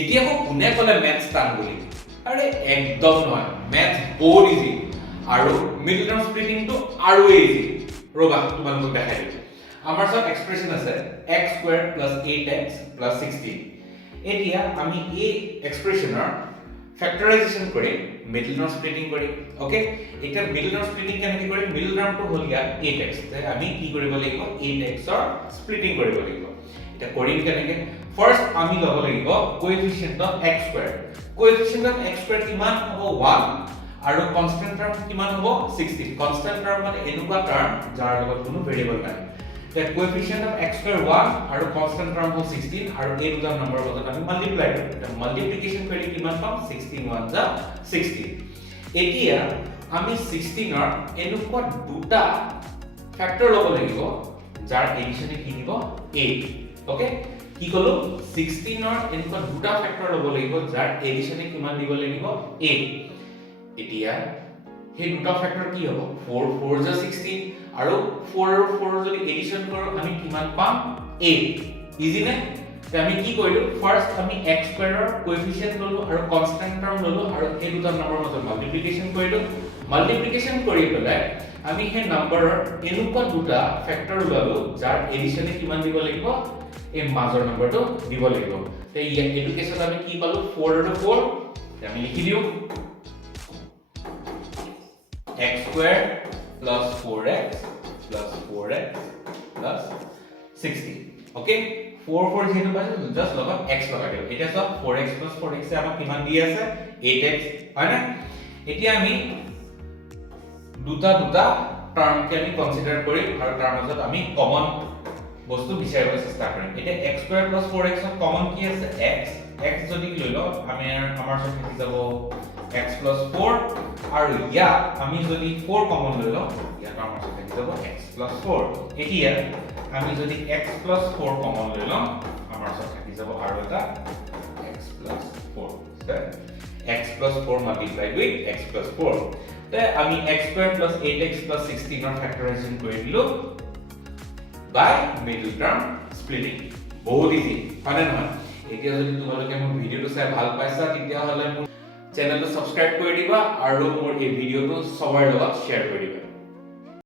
এতিয়া আকৌ কোনে ক'লে মেথছ টান বুলি আৰে একদম নহয় মেথছ বহুত ইজি আৰু মিডল টাৰ্ম স্প্লিটিংটো আৰু ইজি ৰবা তোমালোকক দেখাই দিম আমাৰ সব এক্সপ্ৰেশন আছে x² + 8x + 16 এতিয়া আমি এই এক্সপ্ৰেশনৰ ফ্যাক্টৰাইজেশন কৰি মিডল টাৰ্ম স্প্লিটিং কৰি ওকে এটা মিডল টাৰ্ম স্প্লিটিং কেনেকৈ কৰি মিডল টাৰ্মটো হ'ল ইয়া 8x তে আমি কি কৰিব লাগিব 8x ৰ স্প্লিটিং কৰিব লাগিব এটা কৰিম কেনেকৈ ফাৰ্স্ট আমি লব লাগিব কোএফিচিয়েন্ট অফ x² কোএফিচিয়েন্ট অফ x² কিমান হ'ব 1 আৰু কনস্ট্যান্ট টাৰ্ম কিমান হ'ব 16 কনস্ট্যান্ট টাৰ্ম মানে এনেকুৱা টাৰ্ম যাৰ লগত কোনো ভেৰিয়েবল নাই তে কোএফিচিয়েন্ট অফ x² 1 আৰু কনস্ট্যান্ট টাৰ্ম হ'ল 16 আৰু এই দুটা নম্বৰ লগত আমি মাল্টিপ্লাই কৰিম তে মাল্টিপ্লিকেশন কৰি কিমান পাম 16 1 যা 16 এতিয়া আমি 16 ৰ এনেকুৱা দুটা ফ্যাক্টৰ ল'ব লাগিব যাৰ এডিশনে কি দিব 8 ওকে কি কলো 16 ৰ এনেকুৱা দুটা ফ্যাক্টৰ ল'ব লাগিব যাৰ এডিশনে কিমান দিব লাগিব 8 এতিয়া সেই দুটা ফ্যাক্টৰ কি হ'ব 4 4 যা 16 আৰু 4 আৰু 4 যদি এডিশন কৰো আমি কিমান পাম 8 ইজি নে তে আমি কি কৰিলো ফাৰ্স্ট আমি x² ৰ কোএফিচিয়েন্ট ললো আৰু কনস্ট্যান্ট টাৰ্ম ললো আৰু এই দুটা নম্বৰ মাজত মাল্টিপ্লিকেশন কৰিলো মাল্টিপ্লিকেশন কৰি পেলাই আমি সেই নম্বৰৰ এনেকুৱা দুটা ফ্যাক্টৰ ললো যাৰ এডিশনে কিমান দিব লাগিব এই মাজৰ নম্বৰটো দিব লাগিব তে এইটো কেছত আমি কি পালো 4 আৰু 4 তে আমি লিখি দিও x² plus 4x plus 4x plus 16 okay 4 4 যেটো পাইছো জাস্ট লগাম x লগাই দিও এটা সব 4x plus 4x এ আমাক কিমান দি আছে 8x হয় না এতিয়া আমি দুটা টার্ম কে আমি কনসিডার কৰিম আৰু তাৰ মাজত আমি কমন বস্তু বিচাৰিব চেষ্টা কৰিম এটা x² plus 4x ৰ কমন কি আছে x x যদি লৈ লও আমি আমাৰ সব থাকি যাব x plus 4 আৰু ইয়া আমি যদি 4 কমন লৈ লও ইয়া আমাৰ সব থাকি যাব x plus 4 এতিয়া আমি যদি x plus 4 কমন লৈ লও আমাৰ সব থাকি যাব আৰু এটা x plus 4 x plus 4 multiplied with x plus 4 তে আমি x² plus 8x plus 16 ৰ ফ্যাক্টৰাইজেশন কৰি দিলো বাই মিডল টাৰ্ম স্প্লিটিং বহুত ইজি হয় না এতিয়া যদি তোমালোকে মোৰ ভিডিওটো চাই ভাল পাইছা তেতিয়া হলে মোৰ চেনেলটো সাবস্ক্ৰাইব কৰি দিবা আৰু মোৰ এই ভিডিওটো সবাৰ লগত শেয়াৰ কৰি দিবা